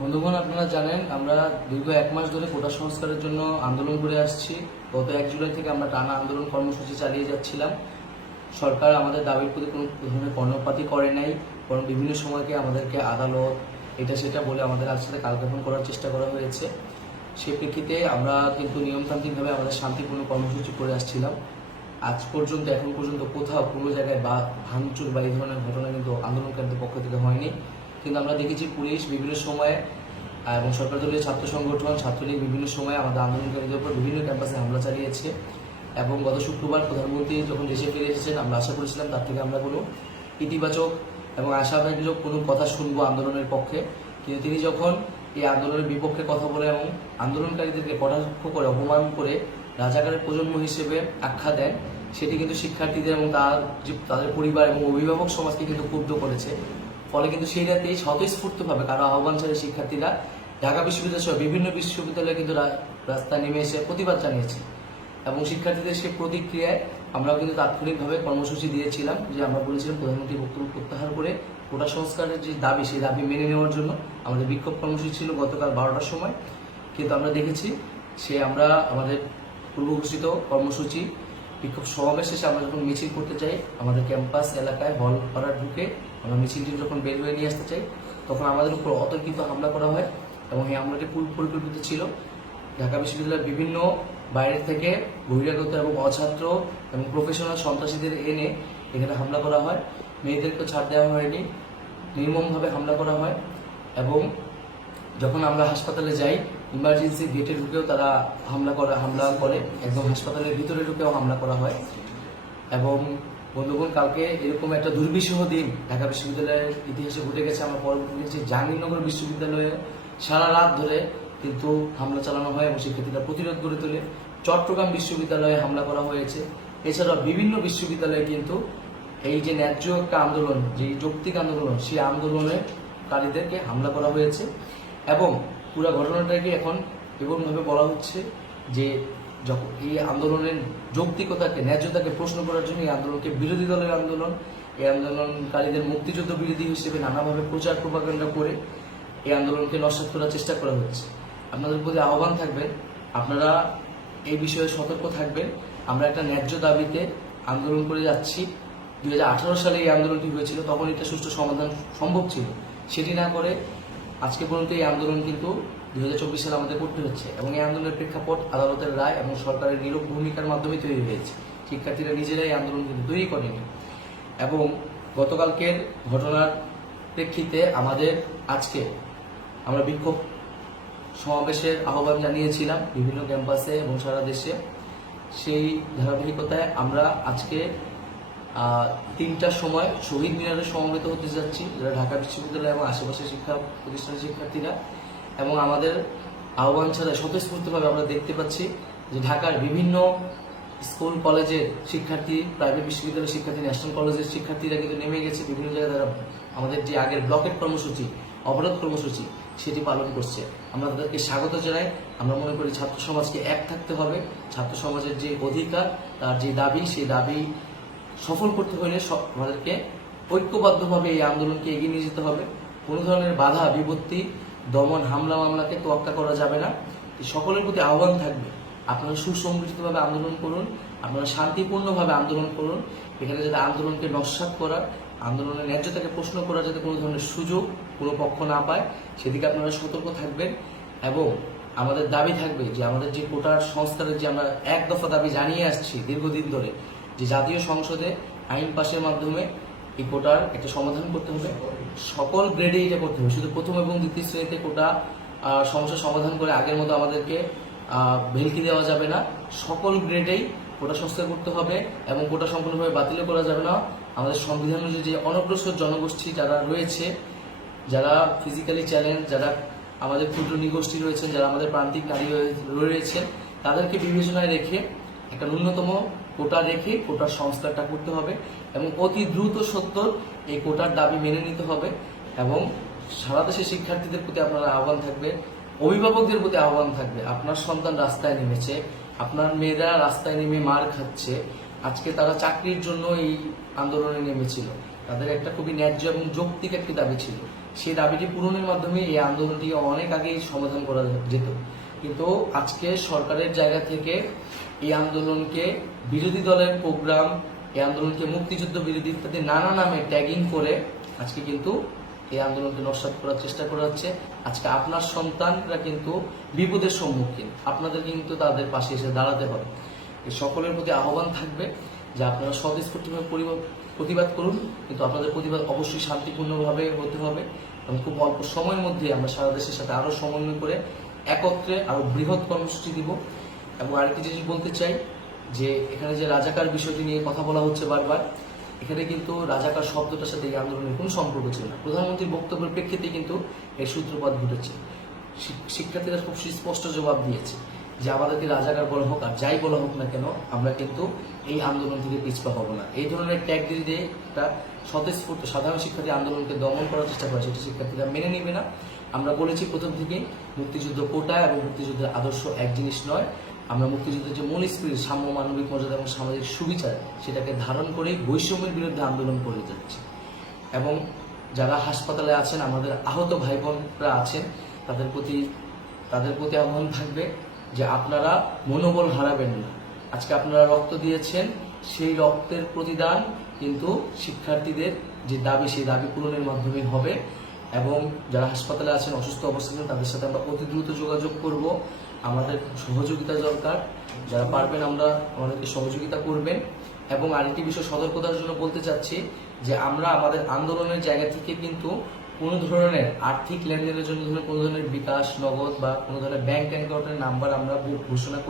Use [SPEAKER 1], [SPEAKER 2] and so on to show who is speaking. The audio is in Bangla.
[SPEAKER 1] বন্ধুগণ, আপনারা জানেন আমরা দীর্ঘ এক মাস ধরে কোটা সংস্কারের জন্য আন্দোলন করে আসছি। গত এক জুলাই থেকে আমরা টানা আন্দোলন কর্মসূচি চালিয়ে যাচ্ছিলাম। সরকার আমাদের দাবির প্রতি কোনো ধরনের কর্ণপাতি করে নাই, বরং বিভিন্ন সময়কে আমাদেরকে আদালত এটা সেটা বলে আমাদের আজ সাথে কালক্ষেপণ করার চেষ্টা করা হয়েছে। সে প্রেক্ষিতে আমরা কিন্তু নিয়মতান্ত্রিকভাবে আমাদের শান্তিপূর্ণ কর্মসূচি করে আসছিলাম। আজ পর্যন্ত, এখন পর্যন্ত কোথাও কোনো জায়গায় বা ভাঙচুর বা এই ধরনের ঘটনা কিন্তু আন্দোলনকারীদের পক্ষ থেকে হয়নি। কিন্তু আমরা দেখেছি পুলিশ বিভিন্ন সময়ে, এবং সরকার দলীয় ছাত্র সংগঠন, ছাত্রলীগ বিভিন্ন সময়ে আমাদের আন্দোলনকারীদের উপর বিভিন্ন ক্যাম্পাসে হামলা চালিয়েছে। এবং গত শুক্রবার প্রধানমন্ত্রী যখন দেশে ফিরে এসেছেন, আমরা আশা করেছিলাম তার থেকে আমরা কোনো ইতিবাচক এবং আশাবাদীজক কোনো কথা শুনব আন্দোলনের পক্ষে। কিন্তু তিনি যখন এই আন্দোলনের বিপক্ষে কথা বলে এবং আন্দোলনকারীদেরকে কটাক্ষ করে, অপমান করে রাজাকারের প্রজন্ম হিসেবে আখ্যা দেন, সেটি কিন্তু শিক্ষার্থীদের এবং তার যে, তাদের পরিবার এবং অভিভাবক সমাজকে কিন্তু ক্ষুব্ধ করেছে। ফলে কিন্তু সেই রাতেই স্বতঃস্ফূর্তভাবে কারও আহ্বান ছাড়ে শিক্ষার্থীরা ঢাকা বিশ্ববিদ্যালয় সহ বিভিন্ন বিশ্ববিদ্যালয়ে কিন্তু রাস্তায় নেমে এসে প্রতিবাদ জানিয়েছে। এবং শিক্ষার্থীদের সেই প্রতিক্রিয়ায় আমরাও কিন্তু তাৎক্ষণিকভাবে কর্মসূচি দিয়েছিলাম যে আমরা বলেছিলাম প্রধানমন্ত্রী বক্তব্য প্রত্যাহার করে কোটা সংস্কারের যে দাবি, সেই দাবি মেনে নেওয়ার জন্য আমাদের বিক্ষোভ কর্মসূচি ছিল গতকাল বারোটার সময়। কিন্তু আমরা দেখেছি সে আমরা আমাদের পূর্ব ঘোষিত কর্মসূচি বিক্ষোভ সমাবেশ শেষে আমরা যখন মিছিল করতে চাই আমাদের ক্যাম্পাস এলাকায় হল করার ঢুকে আমরা মিছিলটি যখন বের হয়ে নিয়ে আসতে চাই, তখন আমাদের উপর অতর্কিত হামলা করা হয় এবং এই হামলাটি পূর্ব পরিকল্পিত ছিল। ঢাকা বিশ্ববিদ্যালয়ের বিভিন্ন বাইরে থেকে বহিরাগত এবং অছাত্র এবং প্রফেশনাল সন্ত্রাসীদের এনে এখানে হামলা করা হয়। মেয়েদেরকে ছাড় দেওয়া হয়নি। নির্মমভাবে হামলা করা হয় এবং যখন আমরা হাসপাতালে যাই ইমার্জেন্সি গেটে ঢুকেও তারা হামলা করা, হামলা করে। একদম হাসপাতালের ভিতরে ঢুকেও হামলা করা হয়। এবং বন্ধুগণ, কালকে এরকম একটা দুর্বিষহ দিন ঢাকা বিশ্ববিদ্যালয়ের ইতিহাসে ঘটে গেছে। আমরা পরবর্তী দেখছি জাহাঙ্গীরনগর বিশ্ববিদ্যালয়ে সারা রাত ধরে কিন্তু হামলা চালানো হয় এবং শিক্ষার্থীরা প্রতিরোধ গড়ে তোলে। চট্টগ্রাম বিশ্ববিদ্যালয়ে হামলা করা হয়েছে। এছাড়াও বিভিন্ন বিশ্ববিদ্যালয়ে কিন্তু এই যে ন্যায্য একটা আন্দোলন, যে যৌক্তিক আন্দোলন, সেই আন্দোলনে কারীদেরকে হামলা করা হয়েছে। এবং পুরো ঘটনাটাকে এখন এমনভাবে বলা হচ্ছে যে যখন এই আন্দোলনের যৌক্তিকতাকে, ন্যায্যতাকে প্রশ্ন করার জন্য এই আন্দোলনকে বিরোধী দলের আন্দোলন, এই আন্দোলনকারীদের মুক্তিযুদ্ধ বিরোধী হিসেবে নানাভাবে প্রচার প্রপাগান্ডা করে এই আন্দোলনকে নস্বাত করার চেষ্টা করা হচ্ছে। আপনাদের প্রতি আহ্বান থাকবে, আপনারা এই বিষয়ে সতর্ক থাকবেন। আমরা একটা ন্যায্য দাবিতে আন্দোলন করে যাচ্ছি। দু হাজার আঠারো সালে এই আন্দোলনটি হয়েছিল, তখন এটা সুষ্ঠু সমাধান সম্ভব ছিল। সেটি না করে আজকে পর্যন্ত এই আন্দোলন কিন্তু দুই সালে আমাদের করতে হচ্ছে এবং এই আন্দোলনের প্রেক্ষাপট আদালতের রায় এবং সরকারের নীরব ভূমিকার মাধ্যমে তৈরি হয়েছে। শিক্ষার্থীরা নিজেরাই আন্দোলন কিন্তু তৈরি করেনি। এবং গতকালকের ঘটনার প্রেক্ষিতে আমাদের আজকে আমরা বিক্ষোভ সমাবেশের আহ্বান জানিয়েছিলাম বিভিন্ন ক্যাম্পাসে এবং সারা দেশে। সেই ধারাবাহিকতায় আমরা আজকে তিনটার সময় শহীদ মিনারে সমবেত হতে যাচ্ছি, যারা ঢাকা বিশ্ববিদ্যালয় এবং আশেপাশের শিক্ষা প্রতিষ্ঠানের শিক্ষার্থীরা। এবং আমাদের আহ্বান ছাড়া স্বতঃস্ফূর্তভাবে আমরা দেখতে পাচ্ছি যে ঢাকার বিভিন্ন স্কুল, কলেজের শিক্ষার্থী, প্রাইভেট বিশ্ববিদ্যালয়ের শিক্ষার্থী, ন্যাশনাল কলেজের শিক্ষার্থীরা কিন্তু নেমে গেছে। বিভিন্ন জায়গায় তারা আমাদের যে আগের ব্লকের কর্মসূচি, অবরোধ কর্মসূচি, সেটি পালন করছে। আমরা তাদেরকে স্বাগত জানাই। আমরা মনে করি ছাত্র সমাজকে এক থাকতে হবে। ছাত্র সমাজের যে অধিকার, তার যে দাবি, সেই দাবি সফল করতে হলে আমাদেরকে ঐক্যবদ্ধভাবে এই আন্দোলনকে এগিয়ে নিয়ে যেতে হবে। কোনো ধরনের বাধা, বিপত্তি, দমন, হামলা, মামলাকে তোয়াক্কা করা যাবে না। সকলের প্রতি আহ্বান থাকবে। আপনারা সুসংগঠিতভাবে আন্দোলন করুন, আপনারা শান্তিপূর্ণভাবে আন্দোলন করুন। এখানে যাতে আন্দোলনকে নস্বাত করার আন্দোলনের ন্যায্যতাকে প্রশ্ন করার যাতে কোনো ধরনের সুযোগ কোনো পক্ষ না পায়, সেদিকে আপনারা সতর্ক থাকবেন এবং আমাদের দাবি থাকবে যে আমাদের যে কোটার সংস্কারের যে আমরা এক দফা দাবি জানিয়ে আসছি দীর্ঘদিন ধরে যে জাতীয় সংসদে আইন পাশের মাধ্যমে এই কোটার একটা সমাধান করতে হবে। সকল গ্রেডে এটা করতে হবে। শুধু প্রথম এবং দ্বিতীয় শ্রেণীতে কোটা সমস্যা সমাধান করে আগের মতো আমাদেরকে ভেলকি দেওয়া যাবে না। সকল গ্রেডেই কোটা সংস্কার করতে হবে এবং কোটা সম্পূর্ণভাবে বাতিল করা যাবে না। আমাদের সংবিধান অনুযায়ী যে অনগ্রসর জনগোষ্ঠী যারা রয়েছে, যারা ফিজিক্যালি চ্যালেঞ্জ যারা আমাদের ক্ষুদ্র নিগোষ্ঠী রয়েছেন, যারা আমাদের প্রান্তিক নারী রয়েছেন, তাদেরকে বিবেচনায় রেখে একটা ন্যূনতম কোটা রেখে কোটার সংস্কারটা করতে হবে এবং অতি দ্রুত সত্তর এই কোটার দাবি মেনে নিতে হবে এবং সারা দেশের শিক্ষার্থীদের প্রতি আপনার আহ্বান থাকবে, অভিভাবকদের প্রতি আহ্বান থাকবে, আপনার সন্তান রাস্তায় নেমেছে, আপনার মেয়েরা রাস্তায় নেমে মার খাচ্ছে, আজকে তারা চাকরির জন্য এই আন্দোলনে নেমেছিল। তাদের একটা খুবই ন্যায্য এবং যৌক্তিক একটি দাবি ছিল। সেই দাবিটি পূরণের মাধ্যমে এই আন্দোলনটি অনেক আগেই সমাধান করা যেত। কিন্তু আজকে সরকারের জায়গা থেকে এই আন্দোলনকে বিরোধী দলের প্রোগ্রাম, এই আন্দোলনকে মুক্তিযুদ্ধ বিরোধী ইত্যাদি নানা নামে ট্যাগিং করে আজকে কিন্তু এই আন্দোলনকে নস্বাত করার চেষ্টা করা হচ্ছে। আজকে আপনার সন্তানরা কিন্তু বিপদের সম্মুখীন। আপনাদের কিন্তু তাদের পাশে এসে দাঁড়াতে হবে। এই সকলের প্রতি আহ্বান থাকবে যে আপনারা স্বতঃস্ফূর্তভাবে পরিব- প্রতিবাদ করুন। কিন্তু আপনাদের প্রতিবাদ অবশ্যই শান্তিপূর্ণভাবে হতে হবে এবং খুব অল্প সময়ের মধ্যে আমরা সারা দেশের সাথে আরও সমন্বয় করে একত্রে আরও বৃহৎ কর্মসূচি দিব। এবং আরেকটি জিনিস বলতে চাই যে এখানে যে রাজাকার বিষয়টি নিয়ে কথা বলা হচ্ছে বারবার, এখানে কিন্তু রাজাকার শব্দটার সাথে এই আন্দোলনের কোনো সম্পর্ক ছিল না। প্রধানমন্ত্রীর বক্তব্যের প্রেক্ষিতে কিন্তু এর সূত্রপাত ঘটেছে। শিক্ষার্থীরা খুব সুস্পষ্ট জবাব দিয়েছে যে আমাদেরকে রাজাকার বলা হোক আর যাই বলা হোক না কেন, আমরা কিন্তু এই আন্দোলন থেকে পিছপা হব না। এই ধরনের ট্যাগ দিয়ে দিয়ে একটা স্বতঃস্ফূর্ত সাধারণ শিক্ষার্থী আন্দোলনকে দমন করার চেষ্টা করে সেটা শিক্ষার্থীরা মেনে নেবে না। আমরা বলেছি প্রথম থেকেই মুক্তিযুদ্ধ কোটা এবং মুক্তিযুদ্ধের আদর্শ এক জিনিস নয় আমরা মুক্তিযুদ্ধের যে মূল স্পিরিট সাম্য, মানবিক মর্যাদা এবং সামাজিক সুবিচার, সেটাকে ধারণ করেই বৈষম্যের বিরুদ্ধে আন্দোলন করে যাচ্ছি। এবং যারা হাসপাতালে আছেন, আমাদের আহত ভাই বোনরা আছেন, তাদের প্রতি তাদের প্রতি আহ্বান থাকবে যে আপনারা মনোবল হারাবেন না। আজকে আপনারা রক্ত দিয়েছেন, সেই রক্তের প্রতিদান কিন্তু শিক্ষার্থীদের যে দাবি, সেই দাবি পূরণের মাধ্যমে হবে। এবং যারা হাসপাতালে আছেন, অসুস্থ অবস্থায় তাদের সাথে আমরা অতি দ্রুত যোগাযোগ করব। আমাদের সহযোগিতা দরকার। যারা পারবেন আমরা আমাদেরকে সহযোগিতা করবেন। এবং আরেকটি বিষয় সতর্কতার জন্য বলতে চাচ্ছি যে আমরা আমাদের আন্দোলনের জায়গা থেকে কিন্তু কোনো ধরনের আর্থিক লেনদেনের জন্য কোনো ধরনের বিকাশ, নগদ বা কোনো ধরনের ব্যাংক অ্যাকাউন্টের নাম্বার আমরা ঘোষণা